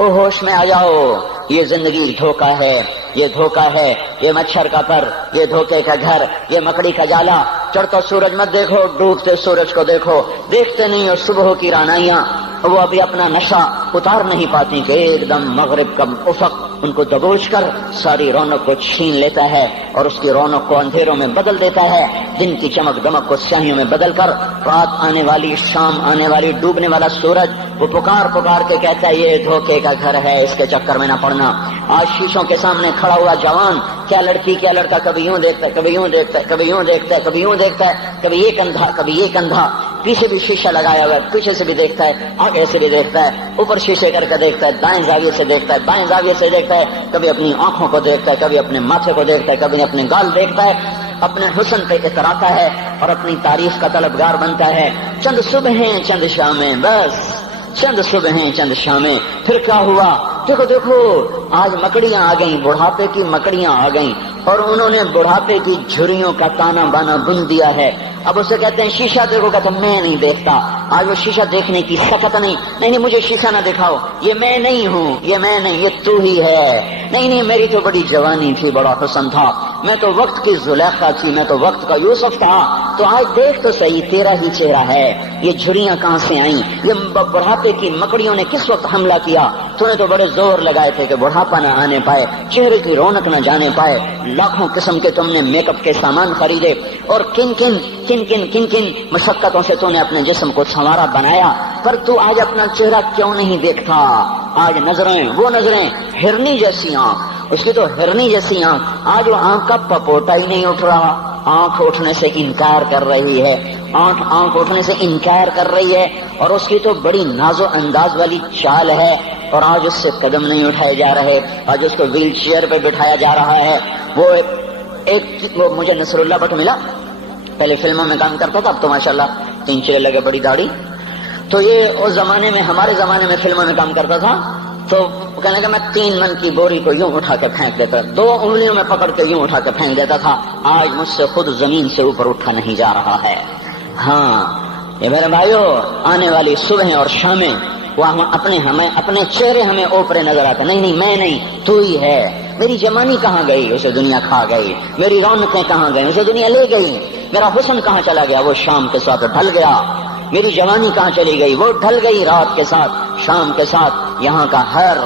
او ہوش میں آ جاؤ، یہ زندگی دھوکا ہے، یہ دھوکا ہے، یہ مچھر کا پر، یہ دھوکے کا گھر، یہ مکڑی کا جالا۔ چڑھتا سورج مت دیکھو، ڈوبتے سورج کو دیکھو، دیکھتے نہیں اور صبح کی رانائیاں وہ ابھی اپنا نشہ اتار نہیں پاتی کہ ایک دم مغرب کا افق ان کو دبوچ کر ساری رونق کو چھین لیتا ہے اور اس کی رونق کو اندھیروں میں بدل دیتا ہے، دن کی چمک دمک کو سیاہیوں میں بدل کر رات آنے والی، شام آنے والی، ڈوبنے والا سورج وہ پکار پکار کے کہتا ہے یہ دھوکے کا گھر ہے، اس کے چکر میں نہ پڑنا۔ آج شیشوں کے سامنے کھڑا ہوا جوان کیا لڑکی کیا لڑکا کبھی یوں دیکھتا ہے، کبھی یوں دیکھتا ہے، کبھی یوں دیکھتا ہے، کبھی یوں دیکھتا ہے، کبھی یہ کندھا کبھی یہ کندھا، پیچھے بھی شیشہ لگایا ہوا ہے، پیچھے سے بھی دیکھتا ہے، آگے سے بھی دیکھتا ہے، اوپر شیشے کر کے دیکھتا ہے، دائیں زاویے سے دیکھتا ہے، بائیں زاویے سے دیکھتا ہے، کبھی اپنی آنکھوں کو دیکھتا ہے، کبھی اپنے ماتھے کو دیکھتا ہے، کبھی اپنے گال دیکھتا ہے، اپنے حسن پہ اتراتا ہے اور اپنی تعریف کا طلبگار بنتا ہے۔ چند صبحیں چند شامیں، بس چند صبحیں چند شامیں، پھر کیا ہوا؟ دیکھو دیکھو آج مکڑیاں آ گئیں، بڑھاپے کی مکڑیاں آ گئیں اور انہوں نے بڑھاپے کی جھریوں کا تانا بانا بن دیا ہے۔ اب اسے کہتے ہیں شیشہ دیکھو، کہتے ہیں میں نہیں دیکھتا۔ آج وہ شیشہ دیکھنے کی سکت نہیں مجھے شیشہ نہ دکھاؤ، یہ میں نہیں ہوں، یہ میں نہیں، یہ تو ہی ہے۔ نہیں میری تو بڑی جوانی تھی، بڑا حسن تھا، میں تو وقت کی زلیخا تھی، میں تو وقت کا یوسف تھا، تو آج دیکھ تو صحیح تیرا ہی چہرہ ہے۔ یہ جھریاں کہاں سے آئیں؟ یہ بڑھاپے کی مکڑیوں نے کس وقت حملہ کیا؟ تو نے تو بڑے زور لگائے تھے کہ بڑھاپا نہ آنے پائے، چہرے کی رونق نہ جانے پائے، لاکھوں قسم کے تم نے میک اپ کے سامان خریدے اور کن کن مشقتوں سے تو نے اپنے جسم کو سنوارا بنایا، پر تو آج اپنا چہرہ کیوں نہیں دیکھتا؟ آج نظریں وہ نظریں، ہرنی جیسی آنکھ، اس کی تو ہرنی جیسی آنکھ، آج وہ آنکھ کا پپوٹا ہی نہیں اٹھ رہا، آنکھ اٹھنے سے انکار کر رہی ہے، آنکھ اٹھنے سے انکار کر رہی ہے، اور اس کی تو بڑی ناز و انداز والی چال ہے، اور آج اس سے قدم نہیں اٹھائے جا رہے، آج اس کو ویل چیئر پہ بٹھایا جا رہا ہے۔ وہ مجھے نصر اللہ بٹ ملا، پہلے فلموں میں کام کرتا تھا، اب تو ماشاءاللہ 3 چیلے لگے، بڑی داڑھی، تو یہ اس زمانے میں، ہمارے زمانے میں فلموں میں کام کرتا تھا، تو کہنے لگا میں 3 من کی بوری کو یوں اٹھا کے پھینک دیتا، 2 انگلیوں میں پکڑ کے یوں اٹھا کے پھینک دیتا تھا، آج مجھ سے خود زمین سے اوپر اٹھا نہیں جا رہا ہے۔ ہاں یہ میرے بھائیو، آنے والی صبح اور شامیں وہ اپنے چہرے ہمیں اوپرے نظر آتے، نہیں میں نہیں، تو ہی ہے۔ میری جوانی کہاں گئی؟ اسے دنیا کھا گئی۔ میری رونقیں کہاں گئی؟ اسے دنیا لے گئی۔ میرا حسن کہاں چلا گیا؟ وہ شام کے ساتھ ڈھل گیا۔ میری جوانی کہاں چلی گئی؟ وہ ڈھل گئی رات کے ساتھ، شام کے ساتھ۔ یہاں کا ہر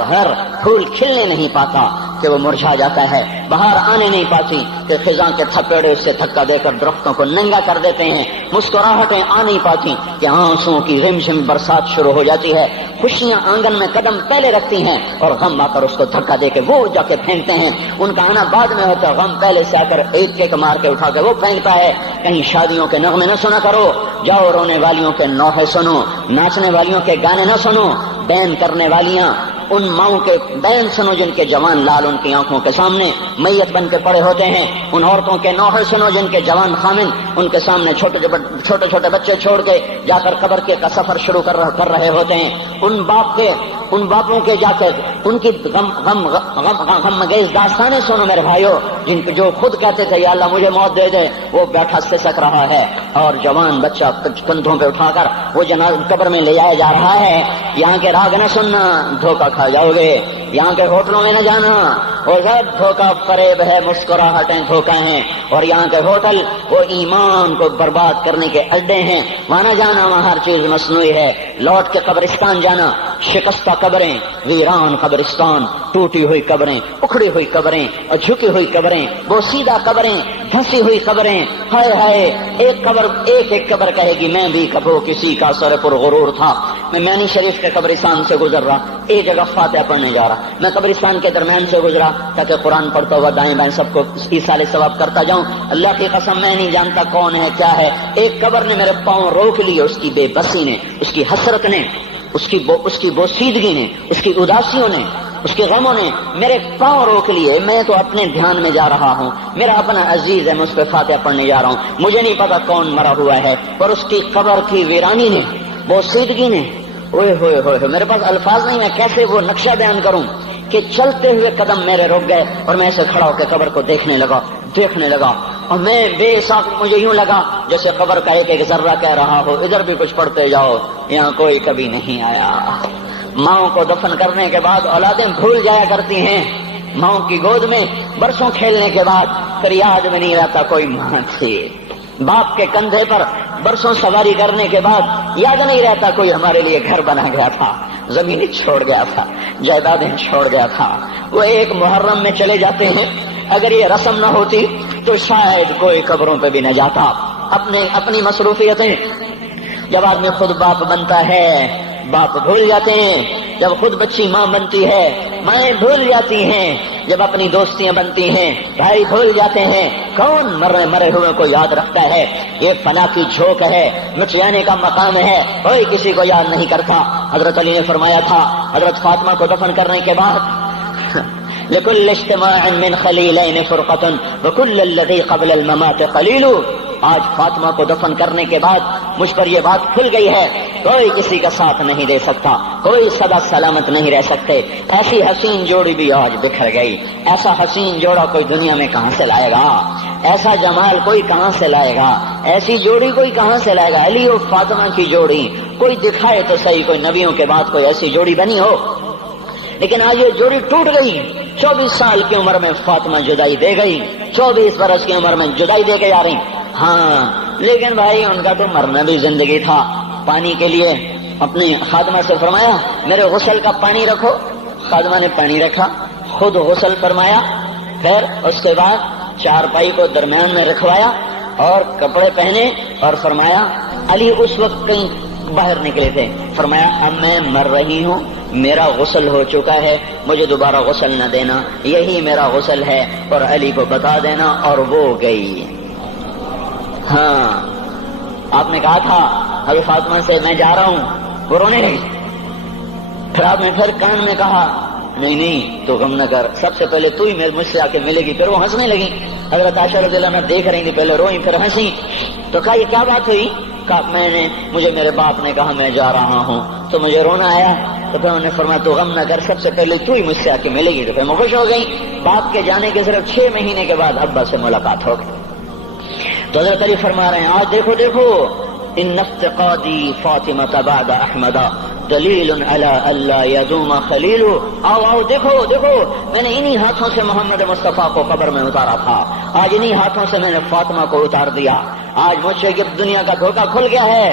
پھول کھلنے نہیں پاتا کہ وہ مرجھا جاتا ہے، بہار آنے نہیں پاتی کہ خزاں کے تھپیڑے اس سے دھکا دے کر درختوں کو ننگا کر دیتے ہیں، مسکراہٹیں آ نہیں پاتی کہ آنسوؤں کی رمجم برسات شروع ہو جاتی ہے، خوشیاں آنگن میں قدم پہلے رکھتی ہیں اور غم آ کر اس کو دھکا دے کے وہ جا کے پھینکتے ہیں۔ ان کا آنا بعد میں ہوتا ہے، غم پہلے سے آ کر ایک مار کے اٹھا کے وہ پھینکتا ہے۔ کہیں شادیوں کے نغمے نہ سنا کرو، جاؤ رونے والیوں کے نوحے سنو، ناچنے والیوں کے گانے نہ سنو، بین کرنے والیاں ان ماؤں کے بین سنو جن کے جوان لال ان کی آنکھوں کے سامنے میت بن کے پڑے ہوتے ہیں، ان عورتوں کے نوحے سنو جن کے جوان خامن ان کے سامنے چھوٹے بچے چھوڑ کے جا کر قبر کے کا سفر شروع کر رہے ہوتے ہیں، ان باپوں کے جا کر ان کی غم گیز داستانیں سنو میرے بھائیو، جن کے جو خود کہتے تھے یا اللہ مجھے موت دے دے، وہ بیٹھا سسک رہا ہے اور جوان بچہ کندھوں پہ اٹھا کر وہ جنازہ قبر میں لے جایا جا رہا ہے۔ یہاں کے راگ نہ سننا، دھوکہ کھا جاؤ گے، یہاں کے ہوٹلوں میں نہ جانا، اور سب دھوکہ فریب ہے، مسکراہٹیں دھوکہ ہیں، اور یہاں کے ہوٹل وہ ایمان کو برباد کرنے کے اڈے ہیں، وہاں نہ جانا، وہاں ہر چیز مصنوعی ہے۔ لوٹ کے قبرستان جانا، شکستہ قبریں، ویران قبرستان، ٹوٹی ہوئی قبریں، اکھڑی ہوئی قبریں اور جھکی ہوئی قبریں، بوسیدہ قبریں، دھسی ہوئی قبریں، ہائے ہائے، ایک قبر کہے گی میں بھی کبھی کسی کا سر پر غرور تھا۔ میں میانی شریف کے قبرستان سے گزر رہا، ایک جگہ فاتحہ پڑھنے جا رہا، میں قبرستان کے درمیان سے گزرا تاکہ قرآن پڑھتا ہوا دائیں بائیں سب کو ایصال ثواب کرتا جاؤں۔ اللہ کی قسم میں نہیں جانتا کون ہے کیا ہے، ایک قبر نے میرے پاؤں روک لیے، اس کی بے بسی نے، اس کی حسرت نے، اس کی بوسیدگی نے، اس کی اداسیوں نے، اس کے غموں نے میرے پاؤں روک لیے۔ میں تو اپنے دھیان میں جا رہا ہوں، میرا اپنا عزیز ہے، میں اس پہ فاتحہ پڑھنے جا رہا ہوں، مجھے نہیں پتا کون مرا ہوا ہے، پر اس کی قبر کی ویرانی نے، بوسیدگی نے، اوئے ہوئے ہوئے، میرے پاس الفاظ نہیں، میں کیسے وہ نقشہ بیان کروں کہ چلتے ہوئے قدم میرے رک گئے اور میں ایسے کھڑا ہو کے قبر کو دیکھنے لگا اور میں بے ساکھ، مجھے یوں لگا جیسے قبر کا ایک ذرہ کہہ رہا ہو ادھر بھی کچھ پڑھتے جاؤ، یہاں کوئی کبھی نہیں آیا، ماؤں کو دفن کرنے کے بعد اولادیں بھول جایا کرتی ہیں، ماؤں کی گود میں برسوں کھیلنے کے بعد پھر یاد میں نہیں رہتا کوئی ماں تھی، باپ کے کندھے پر برسوں سواری کرنے کے بعد یاد نہیں رہتا کوئی ہمارے لیے گھر بنا گیا تھا، زمین چھوڑ گیا تھا، جائیدادیں چھوڑ گیا تھا۔ وہ ایک محرم میں چلے جاتے ہیں، اگر یہ رسم نہ ہوتی تو شاید کوئی قبروں پہ بھی نہ جاتا۔ اپنی مصروفیتیں، جب آدمی خود باپ بنتا ہے باپ بھول جاتے ہیں، جب خود بچی ماں بنتی ہے مائیں بھول جاتی ہیں، جب اپنی دوستیاں بنتی ہیں بھائی بھول جاتے ہیں، کون مرے ہوئے کو یاد رکھتا ہے؟ یہ فنا کی جھوک ہے، مٹ جانے کا مقام ہے، کوئی کسی کو یاد نہیں کرتا۔ حضرت علی نے فرمایا تھا حضرت فاطمہ کو دفن کرنے کے بعد لكل اجتماع من خلیلین فرقۃ وكل الذی قبل الممات قلیل۔ آج فاطمہ کو دفن کرنے کے بعد مجھ پر یہ بات کھل گئی ہے، کوئی کسی کا ساتھ نہیں دے سکتا، کوئی سدا سلامت نہیں رہ سکتے۔ ایسی حسین جوڑی بھی آج بکھر گئی، ایسا حسین جوڑا کوئی دنیا میں کہاں سے لائے گا؟ ایسا جمال کوئی کہاں سے لائے گا؟ ایسی جوڑی کوئی کہاں سے لائے گا؟ علی اور فاطمہ کی جوڑی کوئی دکھائے تو صحیح، کوئی نبیوں کے بعد کوئی ایسی جوڑی بنی ہو، لیکن آج یہ جوڑی ٹوٹ گئی۔ 24 سال کی عمر میں فاطمہ جدائی دے گئی، 24 برس کی عمر میں جدائی دے کے جا رہی۔ ہاں لیکن بھائی ان کا تو مرنا بھی زندگی تھا۔ پانی کے لیے اپنی خادمہ سے فرمایا میرے غسل کا پانی رکھو، خادمہ نے پانی رکھا، خود غسل فرمایا، پھر اس کے بعد چارپائی کو درمیان میں رکھوایا اور کپڑے پہنے اور فرمایا، علی اس وقت کہیں باہر نکلے تھے، فرمایا اب میں مر رہی ہوں، میرا غسل ہو چکا ہے، مجھے دوبارہ غسل نہ دینا، یہی میرا غسل ہے اور علی کو بتا دینا، اور وہ گئی۔ ہاں آپ نے کہا تھا حضرت فاطمہ سے میں جا رہا ہوں، وہ رونے لگی، پھر آپ نے پھر کان میں کہا نہیں تو غم نہ کر، سب سے پہلے تو ہی مجھ سے آ کے ملے گی۔ پھر وہ ہنسنے لگی، حضرت عائشہ رضی اللہ عنہا دیکھ رہی تھی، پہلے روئی پھر ہنسی، تو کہا یہ کیا بات ہوئی؟ کہا مجھے میرے باپ نے کہا میں جا رہا ہوں تو مجھے رونا آیا، تو پھر انہوں نے فرمایا تو غم نہ کر، سب سے پہلے تو ہی مجھ سے آ کے ملے گی۔ تو پھر میں خوش ہو گئی۔ باپ کے جانے کے صرف 6 مہینے کے بعد ابا سے ملاقات ہو گئی۔ تو حضرت علی فرما رہے ہیں آج دیکھو ان افتقادی فاطمہ بعد احمد دلیل علی اللہ یدوم خلیل۔ آؤ دیکھو میں نے انہی ہاتھوں سے محمد مصطفیٰ کو قبر میں اتارا تھا، آج انہی ہاتھوں سے میں نے فاطمہ کو اتار دیا۔ آج مجھ سے دنیا کا دھوکہ کھل گیا ہے،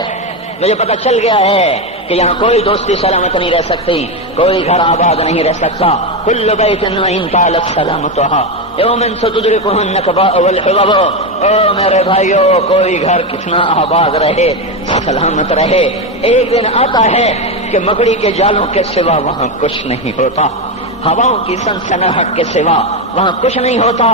مجھے پتہ چل گیا ہے کہ یہاں کوئی دوستی سلامت نہیں رہ سکتی، کوئی گھر آباد نہیں رہ سکتا۔ کل بیت وإن طالت سلامتها یوم ستدرکہ النکباء والحباب۔ او میرے بھائیو، کوئی گھر کتنا آباد رہے، سلامت رہے، ایک دن آتا ہے کہ مکڑی کے جالوں کے سوا وہاں کچھ نہیں ہوتا، ہواؤں کی سنسناہٹ کے سوا وہاں کچھ نہیں ہوتا۔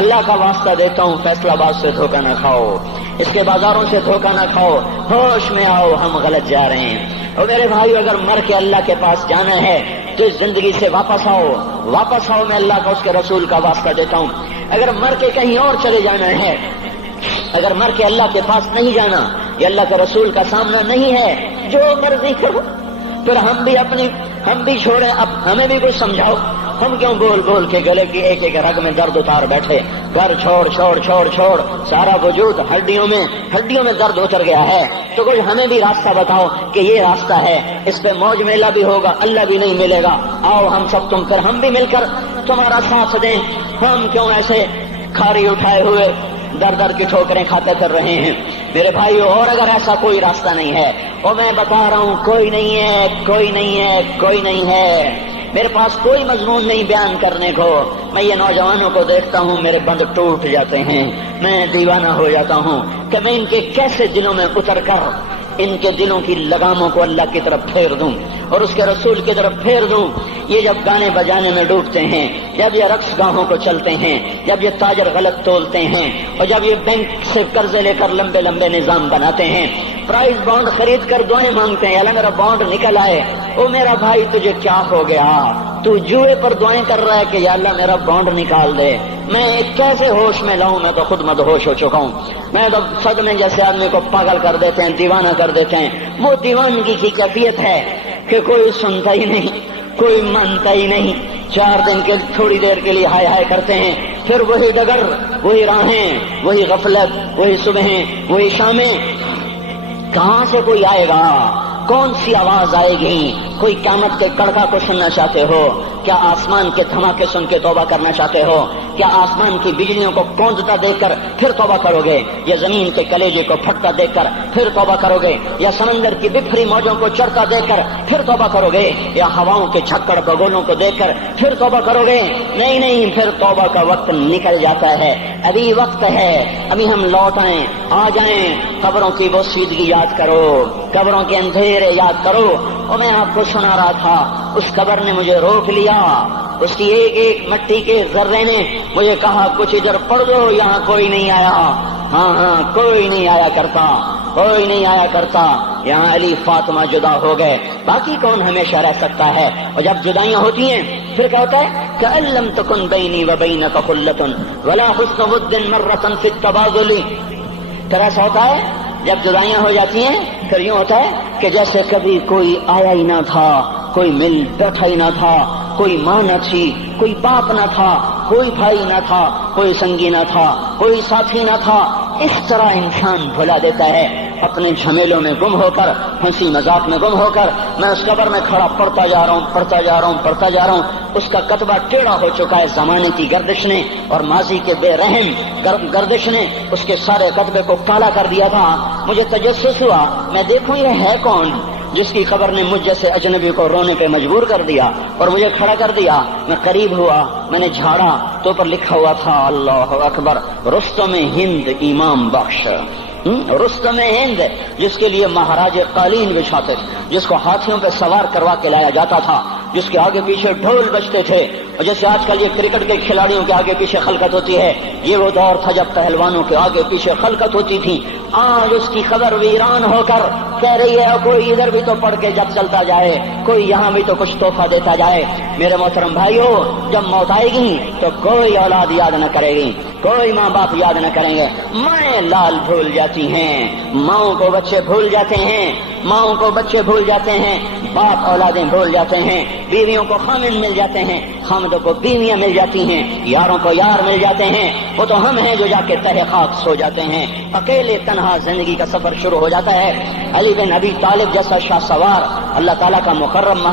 اللہ کا واسطہ دیتا ہوں فیصلہ آباد سے دھوکہ نہ کھاؤ، اس کے بازاروں سے دھوکہ نہ کھاؤ، ہوش میں آؤ، ہم غلط جا رہے ہیں۔ اور میرے بھائیو، اگر مر کے اللہ کے پاس جانا ہے تو اس زندگی سے واپس آؤ، میں اللہ کا اس کے رسول کا واسطہ دیتا ہوں۔ اگر مر کے کہیں اور چلے جانا ہے، اگر مر کے اللہ کے پاس نہیں جانا، یہ اللہ کے رسول کا سامنا نہیں ہے، جو مرضی کرو، پھر ہم بھی چھوڑیں، اب ہمیں بھی کچھ سمجھاؤ، ہم کیوں بول کے گلے کی ایک رگ میں درد اتار بیٹھے؟ گھر چھوڑ سارا وجود ہڈیوں میں درد اتر گیا ہے، تو کچھ ہمیں بھی راستہ بتاؤ کہ یہ راستہ ہے، اس پہ موج میلہ بھی ہوگا، اللہ بھی نہیں ملے گا، آؤ ہم سب تم کر ہم بھی مل کر تمہارا ساتھ دیں۔ ہم کیوں ایسے کھاری اٹھائے ہوئے در کی ٹھوکریں کھاتے پھر رہے ہیں؟ میرے بھائیو، اور اگر ایسا کوئی راستہ نہیں ہے، اور میں بتا رہا ہوں کوئی نہیں ہے، میرے پاس کوئی مضمون نہیں بیان کرنے کو، میں یہ نوجوانوں کو دیکھتا ہوں میرے بند ٹوٹ جاتے ہیں، میں دیوانہ ہو جاتا ہوں کہ میں ان کے کیسے دلوں میں اتر کر ان کے دلوں کی لگاموں کو اللہ کی طرف پھیر دوں اور اس کے رسول کی طرف پھیر دوں۔ یہ جب گانے بجانے میں ڈوبتے ہیں، جب یہ رقص گاہوں کو چلتے ہیں، جب یہ تاجر غلط تولتے ہیں، اور جب یہ بینک سے قرضے لے کر لمبے نظام بناتے ہیں، پرائز بانڈ خرید کر دعائیں مانگتے ہیں اللہ میرا بانڈ نکل آئے، او میرا بھائی تجھے کیا ہو گیا؟ تو جوئے پر دعائیں کر رہا ہے کہ یا اللہ میرا بانڈ نکال دے۔ میں کیسے ہوش میں لاؤں؟ میں تو خود مدہوش ہو چکا ہوں۔ میں تو صدمے جیسے آدمی کو پاگل کر دیتے ہیں، دیوانہ کر دیتے ہیں۔ وہ دیوانگی کی کیفیت ہے کہ کوئی سنتا ہی نہیں، کوئی مانتا ہی نہیں، 4 دن کے تھوڑی دیر کے لیے ہائے کرتے ہیں، پھر وہی ڈگر، وہی راہیں، وہی غفلت، وہی صبحیں، وہی شامیں۔ کہاں سے کوئی آئے گا؟ کون سی آواز آئے گی؟ کوئی قیامت کے کڑکا کو سننا چاہتے ہو؟ کیا آسمان کے دھماکے سن کے توبہ کرنا چاہتے ہو؟ کیا آسمان کی بجلیوں کو کونجتا دیکھ کر پھر توبہ کرو گے؟ یا زمین کے کلیجے کو پھٹتا دیکھ کر پھر توبہ کرو گے؟ یا سمندر کی بکھری موجوں کو چڑھتا دیکھ کر پھر توبہ کرو گے؟ یا ہواؤں کے جھکڑ بگولوں کو دیکھ کر پھر توبہ کرو گے؟ نہیں، پھر توبہ کا وقت نکل جاتا ہے، ابھی وقت ہے، ابھی ہم لوٹ آئیں، آ جائیں۔ قبروں کی وہ سیدگی یاد کرو، قبروں کے اندھیرے یاد کرو۔ اور میں آپ کو سنا رہا تھا، اس قبر نے مجھے روک لیا، اس کی ایک ایک مٹی کے ذرے نے مجھے کہا کچھ ادھر پڑھ دو، یہاں کوئی نہیں آیا۔ ہاں، کوئی نہیں آیا کرتا، کوئی نہیں آیا کرتا۔ یہاں علی فاطمہ جدا ہو گئے، باقی کون ہمیشہ رہ سکتا ہے؟ اور جب جدائیاں ہوتی ہیں پھر کیا ہوتا ہے؟ كأن لم تكن بيني وبينك خلة ولا حسن ود مرة في التبادل۔ پھر ایسا ہوتا ہے جب جدائیاں ہو جاتی ہیں پھر یوں ہوتا ہے کہ جیسے کبھی کوئی آیا ہی نہ تھا، کوئی مل بیٹھا ہی نہ تھا، کوئی ماں نہ تھی، کوئی باپ نہ تھا، کوئی بھائی نہ تھا، کوئی سنگی نہ تھا، کوئی ساتھی نہ تھا۔ اس طرح انسان بھلا دیتا ہے اپنے جھمیلوں میں گم ہو کر، ہنسی مذاق میں گم ہو کر۔ میں اس قبر میں کھڑا پڑھتا جا رہا ہوں، اس کا کتبہ ٹیڑھا ہو چکا ہے زمانے کی گردش نے اور ماضی کے بے رحم گردش نے اس کے سارے کتبے کو کالا کر دیا تھا۔ مجھے تجسس ہوا، میں دیکھوں یہ ہے کون جس کی خبر نے مجھ جیسے اجنبی کو رونے پہ مجبور کر دیا اور مجھے کھڑا کر دیا۔ میں قریب ہوا، میں نے جھاڑا تو پر لکھا ہوا تھا اللہ اکبر، رستم ہند امام بخش۔ رستم ہند، جس کے لیے مہاراج قالین بچھاتے، جس کو ہاتھیوں پہ سوار کروا کے لایا جاتا تھا، جس کے آگے پیچھے ڈھول بجتے تھے، اور جیسے آج کل یہ کرکٹ کے کھلاڑیوں کے آگے پیچھے خلقت ہوتی ہے، یہ وہ دور تھا جب پہلوانوں کے آگے پیچھے خلقت ہوتی تھی۔ آج اس کی خبر ویران ہو کر کہہ رہی ہے کوئی ادھر بھی تو پڑھ کے جب چلتا جائے، کوئی یہاں بھی تو کچھ تحفہ دیتا جائے۔ میرے محترم بھائیو، جب موت آئے گی تو کوئی اولاد یاد نہ کرے گی، کوئی ماں باپ یاد نہ کریں گے، مائیں لال بھول جاتی ہیں، ماؤں کو بچے بھول جاتے ہیں، ماؤں کو بچے بھول جاتے ہیں، باپ اولادیں بھول جاتے ہیں، بیویوں کو خامن مل جاتے ہیں، خامدوں کو بیویاں مل جاتی ہیں، یاروں کو یار مل جاتے ہیں۔ وہ تو ہم ہیں جو جا کے تہہ خاک سو جاتے ہیں، اکیلے تنہا زندگی کا سفر شروع ہو جاتا ہے۔ علی بن ابی طالب جیسا شاہ سوار، اللہ تعالیٰ کا مکرم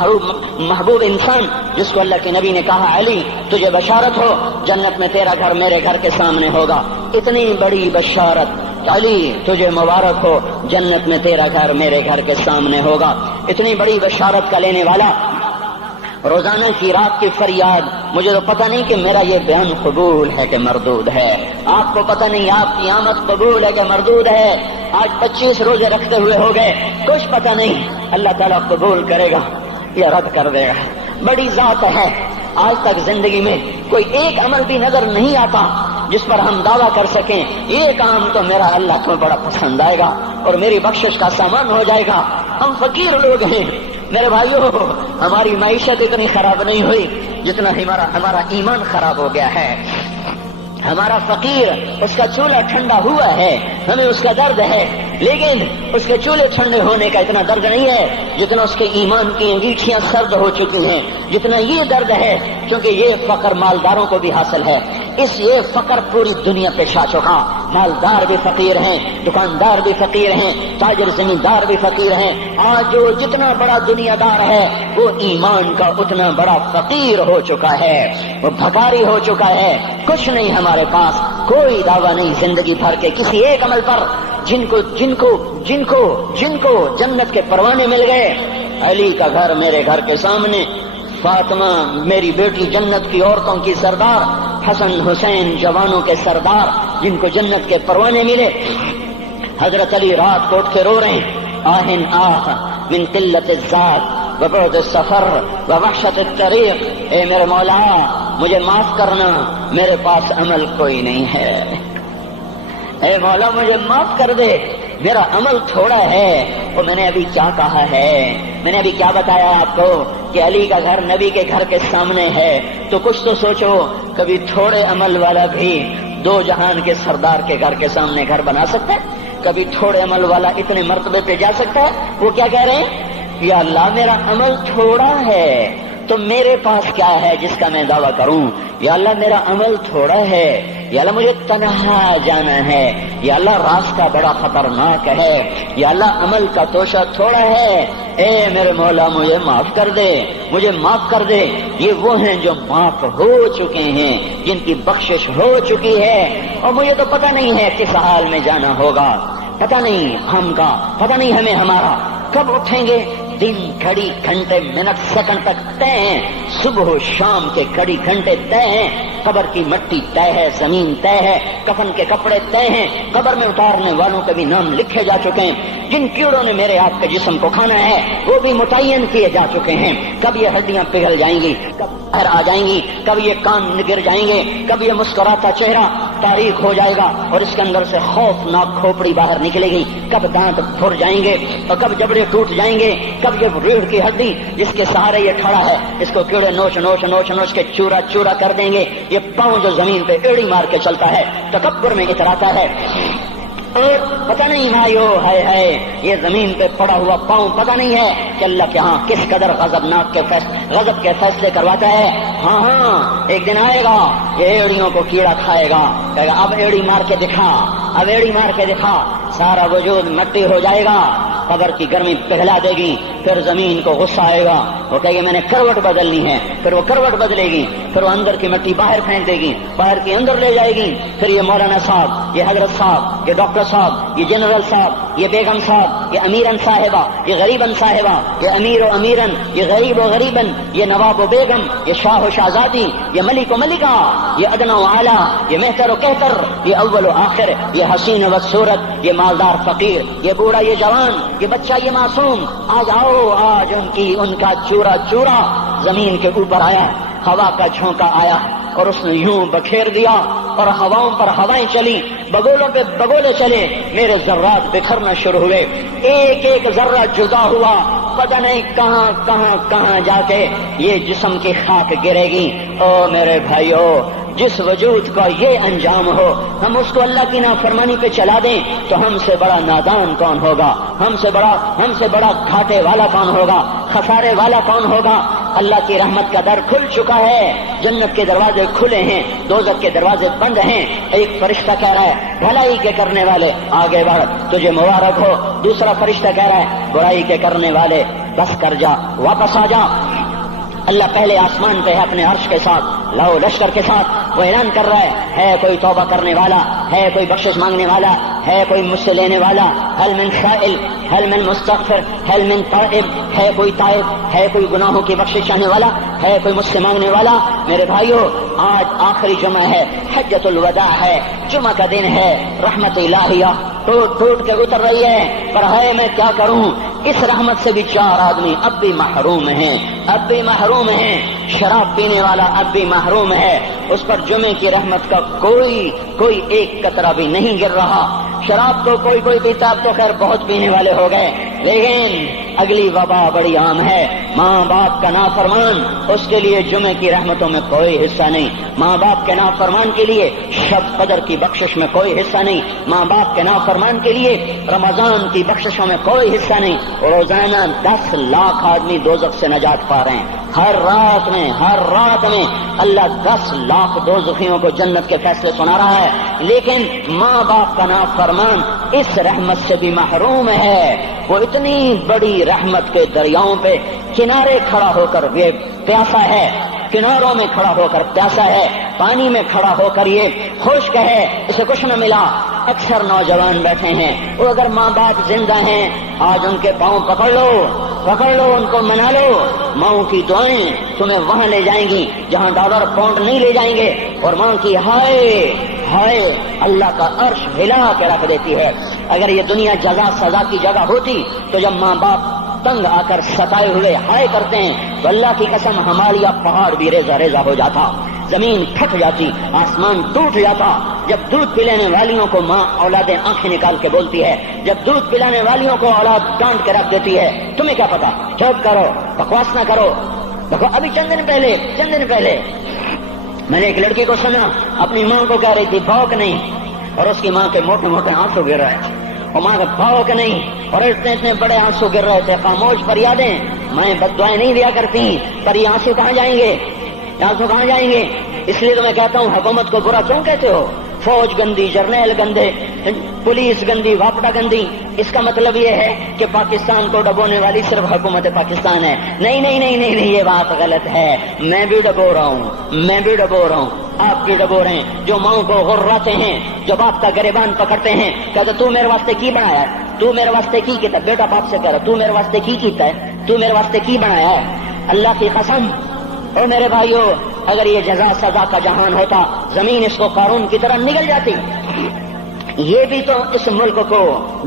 محبوب انسان، جس کو اللہ کے نبی نے کہا علی تجھے بشارت ہو، جنت میں تیرا گھر میرے گھر کے سامنے ہوگا۔ اتنی بڑی بشارت، علی تجھے مبارک ہو، جنت میں تیرا گھر میرے گھر کے سامنے ہوگا۔ اتنی بڑی بشارت کا لینے والا، روزانہ کی رات کی فریاد، مجھے تو پتہ نہیں کہ میرا یہ بیان قبول ہے کہ مردود ہے، آپ کو پتہ نہیں آپ کی آمد قبول ہے کہ مردود ہے۔ آج 25 روزے رکھتے ہوئے ہو گئے، کچھ پتہ نہیں اللہ تعالیٰ قبول کرے گا یا رد کر دے گا، بڑی ذات ہے۔ آج تک زندگی میں کوئی ایک عمل بھی نظر نہیں آتا جس پر ہم دعویٰ کر سکیں یہ کام تو میرا اللہ کو بڑا پسند آئے گا اور میری بخشش کا سامان ہو جائے گا۔ ہم فقیر لوگ ہیں میرے بھائیوں، ہماری معیشت اتنی خراب نہیں ہوئی جتنا ہمارا ایمان خراب ہو گیا ہے۔ ہمارا فقیر، اس کا چولہا ٹھنڈا ہوا ہے، ہمیں اس کا درد ہے، لیکن اس کے چولہے ٹھنڈے ہونے کا اتنا درد نہیں ہے جتنا اس کے ایمان کی انگیٹھیاں سرد ہو چکی ہیں، جتنا یہ درد ہے، کیونکہ یہ فقر مالداروں کو بھی حاصل ہے۔ یہ فقر پوری دنیا پہ چھا چکا، مالدار بھی فقیر ہیں، دکاندار بھی فقیر ہیں، تاجر زمیندار بھی فقیر ہیں۔ آج جو جتنا بڑا دنیا دار ہے وہ ایمان کا اتنا بڑا فقیر ہو چکا ہے، وہ بھکاری ہو چکا ہے۔ کچھ نہیں ہمارے پاس، کوئی دعویٰ نہیں زندگی بھر کے کسی ایک عمل پر، جن کو جنت کے پروانے مل گئے۔ علی کا گھر میرے گھر کے سامنے، فاطمہ میری بیٹی جنت کی عورتوں کی سردار، حسن حسین جوانوں کے سردار جن کو جنت کے پروانے ملے۔ حضرت علی رات کو اٹھ کے رو رہے ہیں، آہن آہ من قلت الذات وبعد السفر ووحشت الطریق، اے میرے مولا مجھے معاف کرنا، میرے پاس عمل کوئی نہیں ہے، اے مولا مجھے معاف کر دے، میرا عمل تھوڑا ہے۔ اور میں نے ابھی کیا کہا ہے، میں نے ابھی کیا بتایا آپ کو کہ علی کا گھر نبی کے گھر کے سامنے ہے، تو کچھ تو سوچو، کبھی تھوڑے عمل والا بھی دو جہان کے سردار کے گھر کے سامنے گھر بنا سکتا ہے؟ کبھی تھوڑے عمل والا اتنے مرتبے پہ جا سکتا ہے؟ وہ کیا کہہ رہے ہیں؟ یا اللہ میرا عمل تھوڑا ہے تو میرے پاس کیا ہے جس کا میں دعویٰ کروں؟ یا اللہ میرا عمل تھوڑا ہے، یا اللہ مجھے تنہا جانا ہے، یا اللہ راستہ بڑا خطرناک ہے، یا اللہ عمل کا توشہ تھوڑا ہے، اے میرے مولا مجھے معاف کر دے، مجھے معاف کر دے۔ یہ وہ ہیں جو معاف ہو چکے ہیں، جن کی بخشش ہو چکی ہے، اور مجھے تو پتہ نہیں ہے کس حال میں جانا ہوگا، پتہ نہیں ہم کا، پتہ نہیں ہمیں ہمارا کب اٹھیں گے۔ دن گھڑی گھنٹے منٹ سیکنڈ تک طے ہیں، صبح و شام کے گھڑی گھنٹے طے ہیں، قبر کی مٹی طے ہے، زمین طے ہے، کفن کے کپڑے طے ہیں، قبر میں اتارنے والوں کے بھی نام لکھے جا چکے ہیں۔ جن کیڑوں نے میرے آپ کے جسم کو کھانا ہے وہ بھی متعین کیے جا چکے ہیں۔ کب یہ ہڈیاں پگھل جائیں گی، کب باہر آ جائیں گی، کب یہ کان گر جائیں گے، کب یہ مسکراتا چہرہ تاریخ ہو جائے گا اور اس کے اندر سے خوفناک کھوپڑی باہر نکلے گی، کب دانت پھر جائیں گے اور کب جبڑے ٹوٹ جائیں گے، کب یہ ریڑھ کی ہڈی جس کے سہارے یہ کھڑا ہے اس کو کیڑے نوچ نوچ نوچ نوچ کے چورا چورا کر دیں گے۔ یہ پاؤں جو زمین پہ ایڑی مار کے چلتا ہے، تکبر میں اتراتا ہے، اور پتہ نہیں بھائیو ہے یہ زمین پہ پڑا ہوا پاؤں پتہ نہیں ہے کہ اللہ کے ہاں کس قدر غضب کے فیصلے کرواتا ہے۔ ہاں ہاں ایک دن آئے گا یہ ایڑیوں کو کیڑا کھائے گا، کہے گا اب ایڑی مار کے دکھا، اب ایڑی مار کے دکھا، سارا وجود مٹی ہو جائے گا، قبر کی گرمی پگھلا دے گی، پھر زمین کو غصہ آئے گا، وہ کہے گی میں نے کروٹ بدلنی ہے، پھر وہ کروٹ بدلے گی، پھر وہ اندر کی مٹی باہر پھینک دے گی، باہر کی اندر لے جائے گی، پھر یہ مولانا صاحب، یہ حضرت صاحب، یہ ڈاکٹر صاحب، یہ جنرل صاحب، یہ بیگم صاحب، یہ امیرن صاحبہ، یہ غریبن صاحبہ، یہ امیر و امیرن، یہ غریب و غریبن، یہ نواب و بیگم، یہ شاہ و شہزادی، یہ ملک و ملکہ، یہ ادنا و اعلیٰ، یہ مہتر و کہتر، یہ اول و آخر، یہ حسین و صورت، یہ مالدار فقیر، یہ بوڑھا یہ جوان، یہ بچہ یہ معصوم، آج آؤ، آج ان کا چورا چورا زمین کے اوپر آیا، ہوا کا جھونکا آیا اور اس نے یوں بکھیر دیا اور ہواؤں پر ہوائیں چلی، بگولوں پہ بگولے چلے، میرے ذرات بکھرنا شروع ہوئے، ایک ایک ذرہ جدا ہوا، پتہ نہیں کہاں کہاں کہاں جا کے یہ جسم کی خاک گرے گی۔ او میرے بھائیو، جس وجود کا یہ انجام ہو، ہم اس کو اللہ کی نافرمانی پہ چلا دیں تو ہم سے بڑا نادان کون ہوگا، ہم سے بڑا گھاٹے والا کون ہوگا، خسارے والا کون ہوگا۔ اللہ کی رحمت کا در کھل چکا ہے، جنت کے دروازے کھلے ہیں، دوزخ کے دروازے بند ہیں۔ ایک فرشتہ کہہ رہا ہے بھلائی کے کرنے والے آگے بڑھ، تجھے مبارک ہو، دوسرا فرشتہ کہہ رہا ہے برائی کے کرنے والے بس کر جا، واپس آ جا۔ اللہ پہلے آسمان پہ ہے اپنے عرش کے ساتھ، لاؤ لشکر کے ساتھ، وہ اعلان کر رہا ہے کوئی توبہ کرنے والا، ہے کوئی بخشش مانگنے والا، ہے کوئی مجھ سے لینے والا، هل من سائل، هل من مستغفر، هل من تائب، ہے کوئی تائب، ہے کوئی گناہوں کی بخشش چاہنے والا، ہے کوئی مجھ سے مانگنے والا۔ میرے بھائیو، آج آخری جمعہ ہے، حجۃ الوداع ہے، جمعہ کا دن ہے، رحمت الہیہ ٹوٹ ٹوٹ کے اتر رہی ہے، پر ہے میں کیا کروں، اس رحمت سے بھی 4 آدمی اب بھی محروم ہیں، اب بھی محروم ہیں۔ شراب پینے والا اب بھی محروم ہے، اس پر جمعے کی رحمت کا کوئی ایک قطرہ بھی نہیں گر رہا۔ شراب تو کوئی پیتا، اب تو خیر بہت پینے والے ہو گئے، لیکن اگلی وبا بڑی عام ہے، ماں باپ کا نافرمان، اس کے لیے جمعے کی رحمتوں میں کوئی حصہ نہیں، ماں باپ کے نافرمان کے لیے شب قدر کی بخشش میں کوئی حصہ نہیں، ماں باپ کے نافرمان کے لیے رمضان کی بخششوں میں کوئی حصہ نہیں۔ روزانہ 10 لاکھ آدمی دوزخ سے نجات پا رہے ہیں، ہر رات میں اللہ 10 لاکھ دوزخیوں کو جنت کے فیصلے سنا رہا ہے، لیکن ماں باپ کا نافرمان اس رحمت سے بھی محروم ہے۔ وہ اتنی بڑی رحمت کے دریاؤں پہ کنارے کھڑا ہو کر یہ پیاسا ہے، کناروں میں کھڑا ہو کر پیاسا ہے، پانی میں کھڑا ہو کر یہ خشک ہے، اسے کچھ نہ ملا۔ اکثر نوجوان بیٹھے ہیں، وہ اگر ماں باپ زندہ ہیں آج ان کے پاؤں پکڑ لو، ان کو منا لو، ماؤں کی دعائیں تمہیں وہاں لے جائیں گی جہاں ڈالر پاؤنڈ نہیں لے جائیں گے، اور ماں کی ہائے اللہ کا عرش ہلا کے رکھ دیتی ہے۔ اگر یہ دنیا جزا سزا کی جگہ ہوتی تو جب ماں باپ تنگ آ کر ستائے ہوئے ہائے کرتے ہیں تو اللہ کی قسم ہمارا پہاڑ بھی ریزہ ریزہ ہو جاتا، زمین پھٹ جاتی، آسمان ٹوٹ جاتا۔ جب دودھ پلانے والیوں کو ماں اولادیں آنکھیں نکال کے بولتی ہے، جب دودھ پلانے والیوں کو اولاد ڈانٹ کے رکھ دیتی ہے، تمہیں کیا پتا، چپ کرو، بکواس نہ کرو۔ دیکھو ابھی چند دن پہلے میں نے ایک لڑکی کو سنا، اپنی ماں کو کہہ رہی تھی بھوک نہیں، اور اس کی ماں کے موٹے موٹے آنسو گر رہے تھے، اور ماں کا بھوک نہیں، اور اتنے بڑے آنسو گر رہے تھے۔ خاموش فریادیں، میں بد دعائیں نہیں دیا کرتی، پر یہ آنسو کہاں جائیں گے، اس لیے تو میں کہتا ہوں حکومت کو برا کیوں کہتے ہو، فوج گندی، جرنیل گندے، پولیس گندی، واپڈا گندی. اس کا مطلب یہ ہے کہ پاکستان کو ڈبونے والی صرف حکومت پاکستان ہے. نہیں نہیں نہیں نہیں نہیں، یہ بات غلط ہے. میں بھی ڈبو رہا ہوں، میں بھی ڈبو رہا ہوں. آپ کی ڈبو رہے ہیں جو ماؤں کو غراتے ہیں، جو باپ کا گریبان پکڑتے ہیں. کہتے تو میرے واسطے کی بنایا ہے، تو میرے واسطے کی کیتا. بیٹا باپ سے کہہ رہا تو میرے واسطے کی کیتا ہے، تو میرے واسطے کی بنایا ہے. اللہ کی قسم او میرے بھائیو، اگر یہ جزا سزا کا جہان ہوتا زمین اس کو قارون کی طرح نگل جاتی. یہ بھی تو اس ملک کو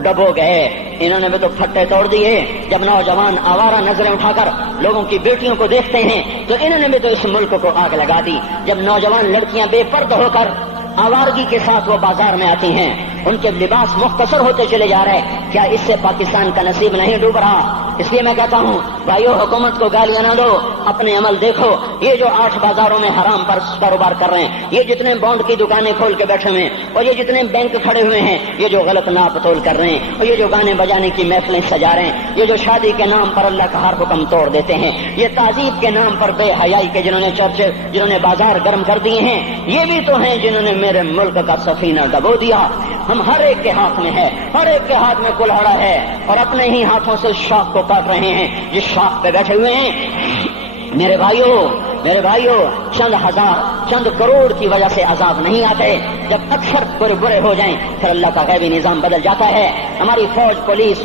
ڈبو گئے. انہوں نے بھی تو پھٹے توڑ دیے. جب نوجوان آوارہ نظریں اٹھا کر لوگوں کی بیٹیوں کو دیکھتے ہیں تو انہوں نے بھی تو اس ملک کو آگ لگا دی. جب نوجوان لڑکیاں بے پردہ ہو کر آوارگی کے ساتھ وہ بازار میں آتی ہیں، ان کے لباس مختصر ہوتے چلے جا رہے، کیا اس سے پاکستان کا نصیب نہیں ڈوب رہا؟ اس لیے میں کہتا ہوں بھائیو، حکومت کو گالیاں نہ دو، اپنے عمل دیکھو. یہ جو 8 بازاروں میں حرام پر کاروبار کر رہے ہیں، یہ جتنے بانڈ کی دکانیں کھول کے بیٹھے ہوئے ہیں، اور یہ جتنے بینک کھڑے ہوئے ہیں، یہ جو غلط ناپ تول کر رہے ہیں، اور یہ جو گانے بجانے کی محفلیں سجا رہے ہیں، یہ جو شادی کے نام پر اللہ کا ہر حکم توڑ دیتے ہیں، یہ تعذیب کے نام پر بے حیائی کے جنہوں نے چرچ، جنہوں نے بازار گرم کر دیے ہیں، یہ بھی تو ہیں جنہوں نے میرے ملک کا سفینہ ڈبو دیا. ہم ہر ایک کے ہاتھ میں ہے، ہر ایک کے ہاتھ میں کلہاڑا ہے، اور اپنے ہی ہاتھوں سے شاخ کو کاٹ رہے ہیں جس شاخ پہ بیٹھے ہوئے ہیں. میرے بھائیوں، چند ہزار، چند کروڑ کی وجہ سے عذاب نہیں آتے. جب اکثر برے ہو جائیں پھر اللہ کا غیبی نظام بدل جاتا ہے. ہماری فوج، پولیس،